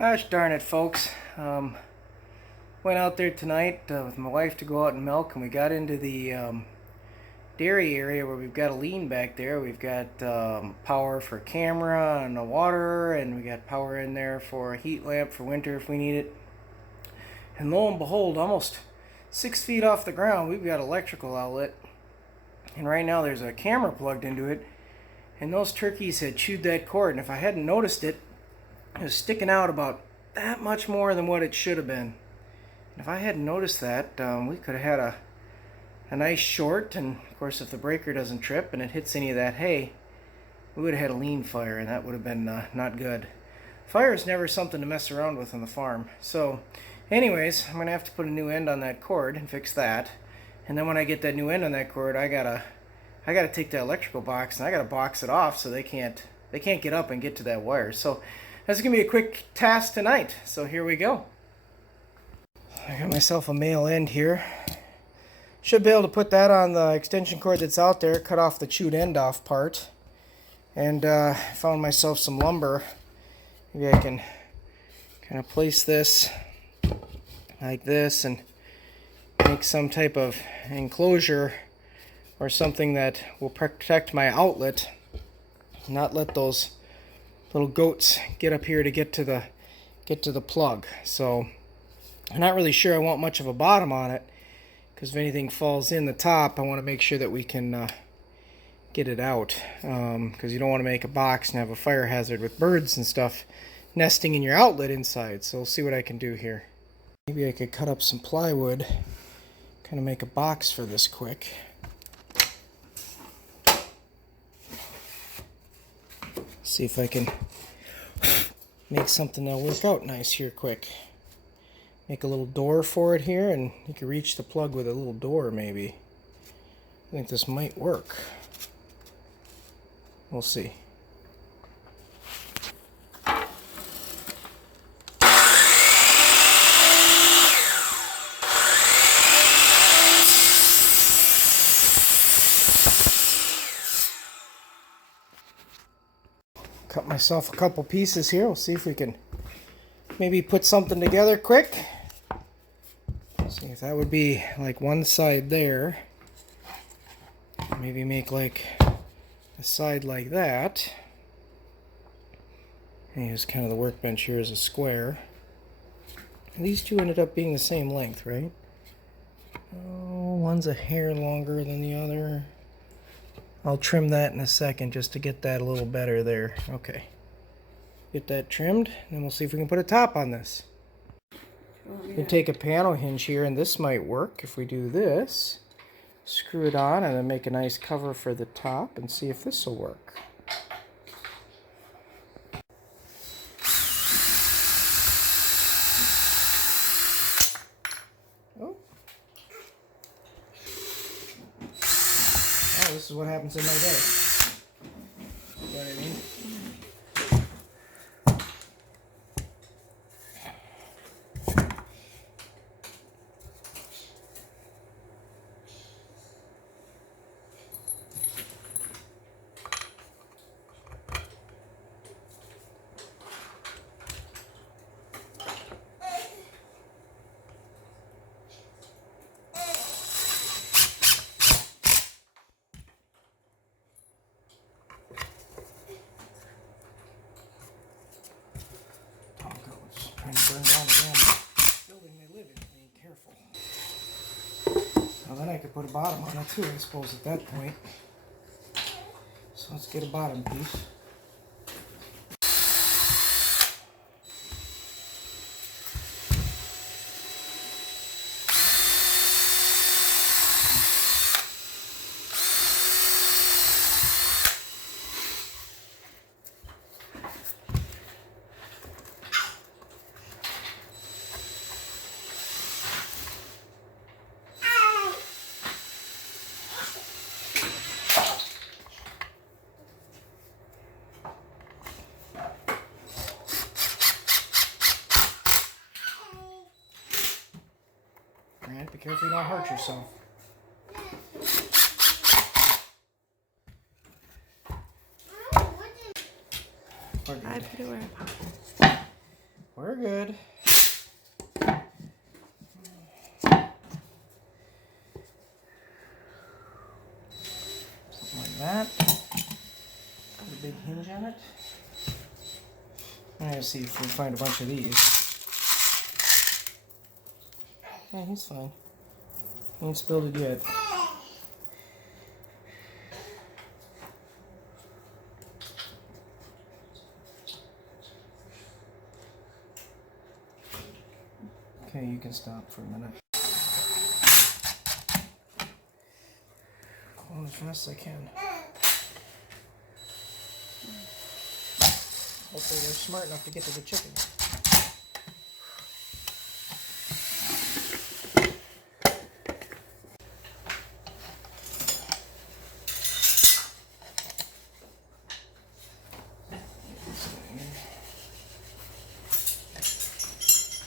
Gosh darn it, folks. Went out there tonight with my wife to go out and milk, and we got into the dairy area where we've got a lean back there. We've got power for camera and the water, and we got power in there for a heat lamp for winter if we need it. And lo and behold, almost 6 feet off the ground, we've got electrical outlet. And right now there's a camera plugged into it, and those turkeys had chewed that cord, and if I hadn't noticed it, it was sticking out about that much more than what it should have been. If I hadn't noticed that, we could have had a nice short, and of course if the breaker doesn't trip and it hits any of that hay, we would have had a lean fire, and that would have been not good. Fire is never something to mess around with on the farm. So anyways, I'm going to have to put a new end on that cord and fix that. And then when I get that new end on that cord, I gotta take that electrical box and I gotta box it off so they can't get up and get to that wire. So that's going to be a quick task tonight, so here we go. I got myself a male end here. Should be able to put that on the extension cord that's out there, cut off the chewed end off part. And found myself some lumber. Maybe I can kind of place this like this and make some type of enclosure or something that will protect my outlet, not let those little goats get up here to get to the plug. So I'm not really sure I want much of a bottom on it, because if anything falls in the top, I want to make sure that we can get it out, because you don't want to make a box and have a fire hazard with birds and stuff nesting in your outlet inside. So we'll see what I can do here. Maybe I could cut up some plywood, kind of make a box for this quick. See if I can make something that'll work out nice here quick. Make a little door for it here, and you can reach the plug with a little door maybe. I think this might work. We'll see. Cut myself a couple pieces here. We'll see if we can maybe put something together quick. See if that would be like one side there. Maybe make like a side like that. And use kind of the workbench here as a square. And these two ended up being the same length, right? Oh, one's a hair longer than the other. I'll trim that in a second just to get that a little better there. Okay. Get that trimmed, and then we'll see if we can put a top on this. You can take a panel hinge here, and this might work if we do this. Screw it on and then make a nice cover for the top and see if this will work. Oh, this is what happens in my day. You know what I mean? Trying to burn down the damn building they live in. Be careful. Well, then I could put a bottom on it too, I suppose, at that point. So let's get a bottom piece. Be careful you don't hurt yourself. I put it where I put it. we're good. Something like that. Put a big hinge on it. I'm gonna see if we can find a bunch of these. Yeah, he's fine. He ain't spilled it yet. Okay, you can stop for a minute. Going as fast as I can. Hopefully they're smart enough to get to the chicken.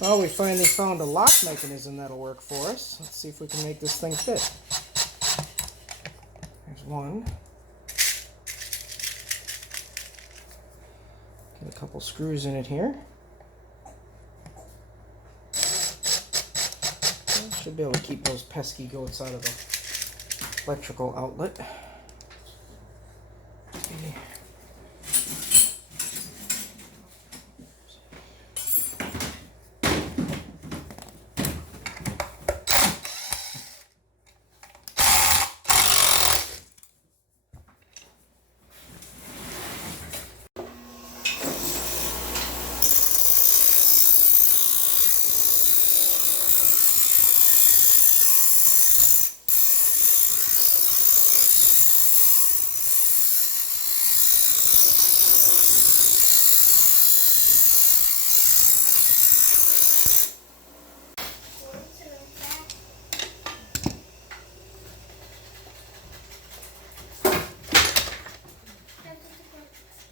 Well, we finally found a lock mechanism that'll work for us. Let's see if we can make this thing fit. There's one. Get a couple screws in it here. Should be able to keep those pesky goats out of the electrical outlet. Okay.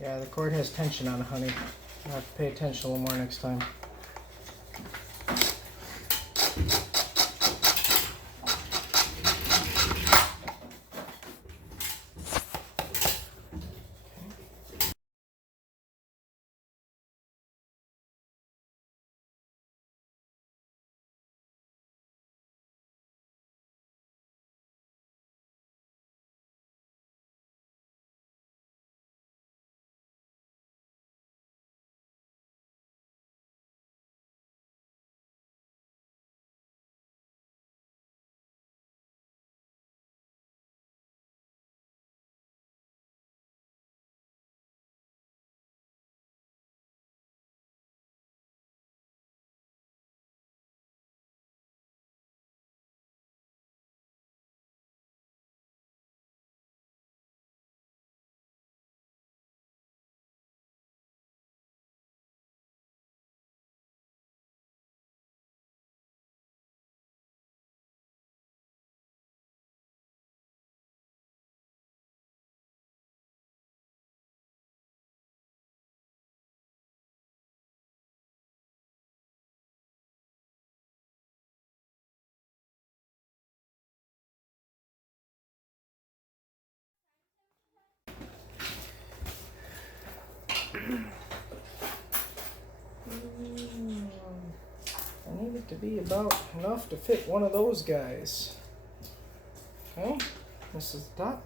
Yeah, the cord has tension on it, honey. I'll have to pay attention a little more next time. I need it to be about enough to fit one of those guys. Okay, this is the top.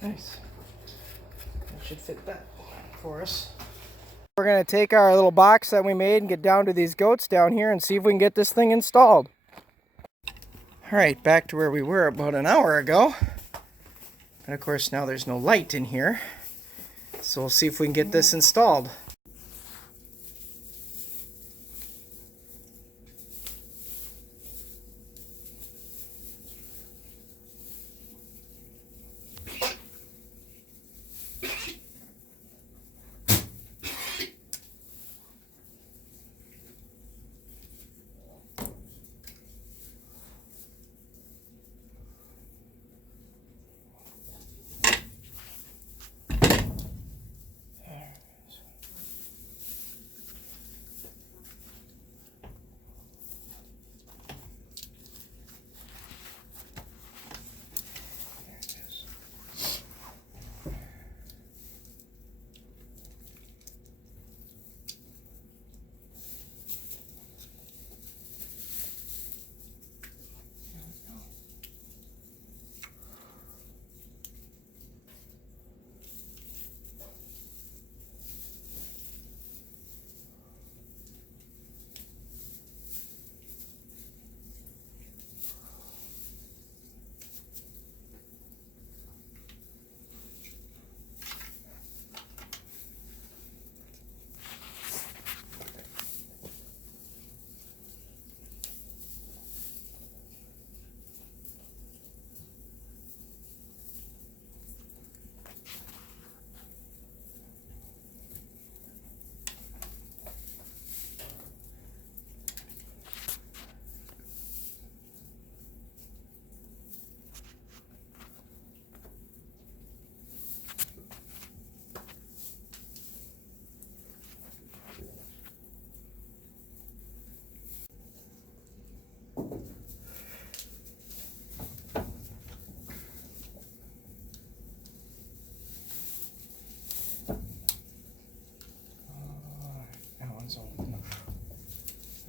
Nice. That should fit that for us. We're going to take our little box that we made and get down to these goats down here and see if we can get this thing installed. Alright, back to where we were about an hour ago. And of course now there's no light in here. So we'll see if we can get this installed.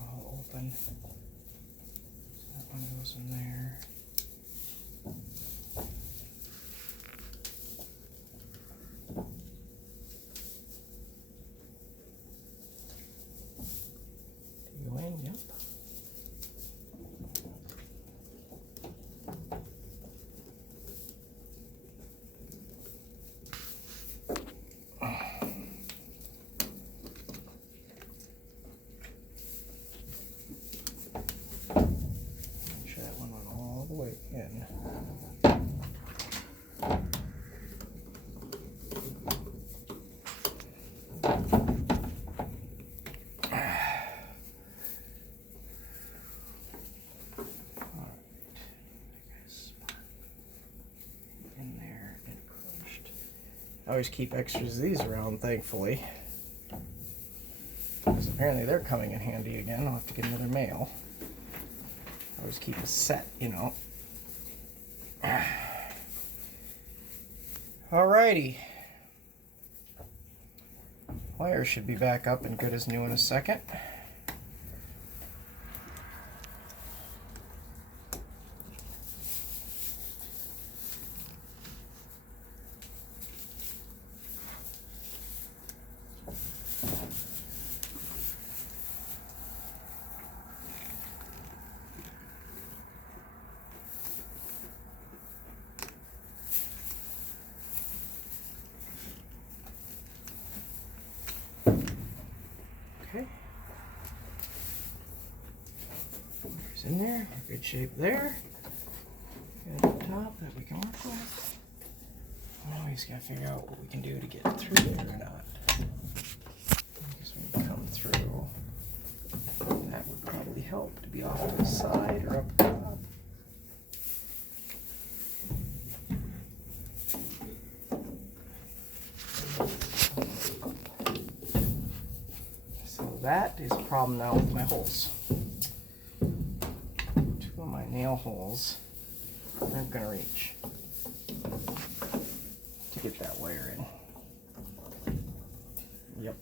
All open. So that one goes in there. Do you go in? Yep. In. In there and crushed. I always keep extras of these around, thankfully. Because apparently they're coming in handy again. I'll have to get another mail. I always keep a set, you know. Alrighty. Wire should be back up and good as new in a second. Okay. There's in there, good shape there. Good on top that we can work with. Now we just gotta figure out what we can do to get through there or not. I guess we can come through. That would probably help to be off to the side or up top. So that is a problem now with my holes. Two of my nail holes aren't going to reach to get that wire in. Yep.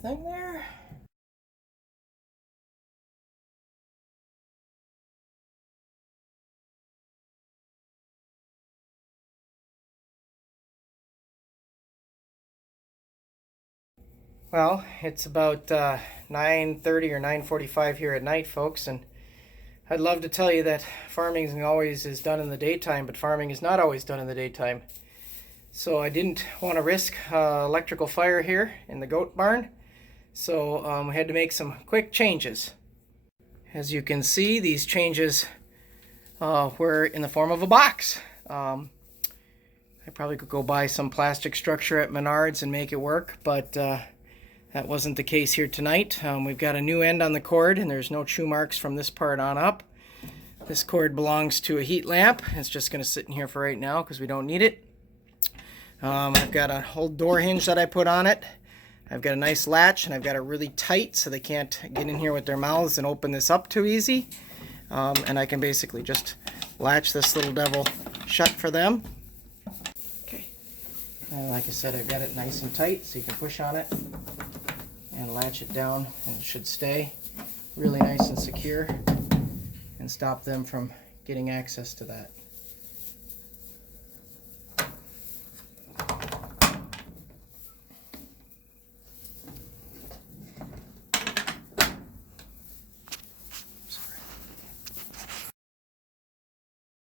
thing there? Well, it's about 9:30 or 9:45 here at night, folks, and I'd love to tell you that farming always is done in the daytime, but farming is not always done in the daytime. So I didn't want to risk electrical fire here in the goat barn, so we had to make some quick changes. As you can see, these changes were in the form of a box. I probably could go buy some plastic structure at Menards and make it work, but that wasn't the case here tonight. We've got a new end on the cord, and there's no chew marks from this part on up. This cord belongs to a heat lamp. It's just going to sit in here for right now because we don't need it. I've got an old door hinge that I put on it. I've got a nice latch, and I've got it really tight so they can't get in here with their mouths and open this up too easy. And I can basically just latch this little devil shut for them. Okay. And like I said, I've got it nice and tight so you can push on it and latch it down, and it should stay really nice and secure and stop them from getting access to that.